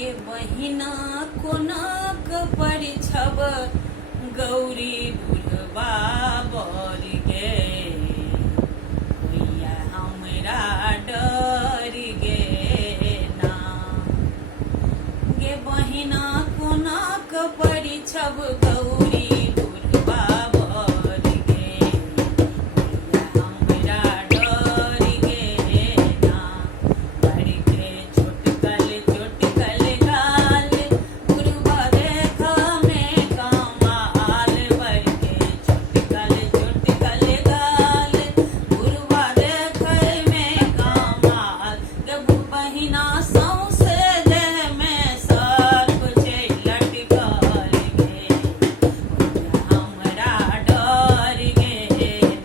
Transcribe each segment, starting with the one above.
के बहिना कोनाक परिछब गौरी बुढ़बा बर गे भैया हमरा डर गे ना गे बहिना कोनाक परिछब गौरी बुढ़बा बर गे भैया हमरा डर गे ना बड़ के चोटकल गाल बुढ़बा देख में कमाल बड़ के चोटकल गाल बुढ़बा देख में कमाल गे बहिना सौंसे देह में सर्प छै लटकल गे हमरा डर गे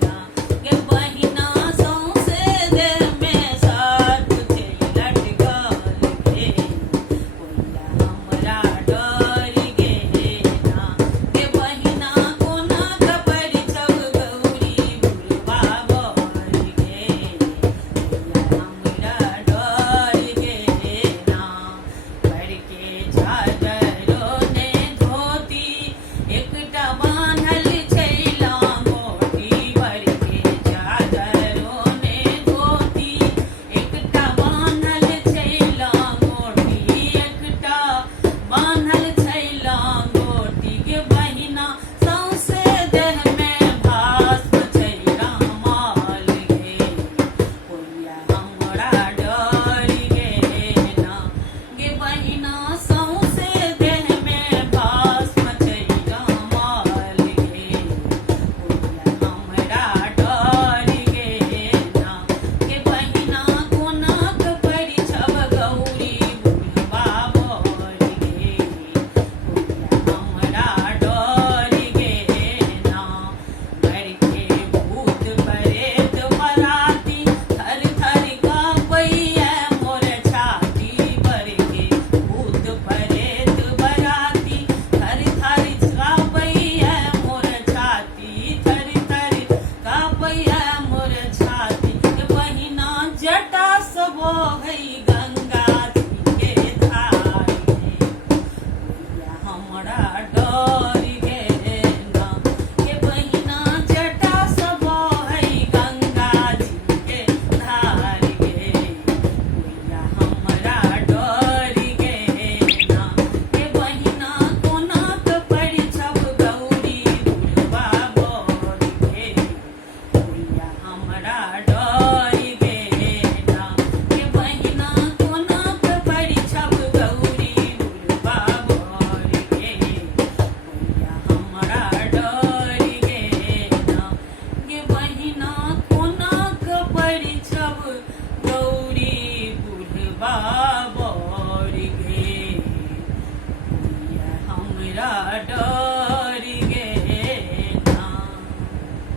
ना गे बहिना सौंसे देह में सर्प छै लटकल गे हमरा डर गे ना गे बहिना कोनाक परिछब गौरी बुढ़बा बर गे हमरा डर गे ना बड़ के झाजरो ने धोती एकटा बान्हल छै लांगोटी बड़ के झाजरो ने धोती एकटा बान्हल छै लांगोटी एकटा बान्हल छै लांगोटी गे बहिना सौंसे देह में भास्म छै रामाल गे भैया हमरा डर गे ना गे बहिना सौंसे देह में भास्म छै रामाल गे भैया हमरा डर गे ना गे बहिना कोनाक परिछब गौरी बुढ़बा बर गे भैया हमरा डर गे ना बड़ के भूत प्रेत बराती थर थर काँपैया मोर छाती बड़ के भूत प्रेत बराती थर थर काँपैया मोर छाती थर थर काँपैया मोर छाती गे बहिना जटा सँ बहै गंगा जी के धार गे भैया हमरा डर गे ना गे बहिना जटा सँ बहै गंगा जी के धार गे भैया हमरा डर गे ना गे बहिना कोनाक परिछब गौरी बुढ़बा बर गे भैया हमरा डर गे ना गे बहिना कोनाक परिछब गौरी बुढ़बा बर गे भैया हमरा डर गे ना गे बहिना कोनाक परिछब गौरी बुढ़बा बर गे भैया हमरा डर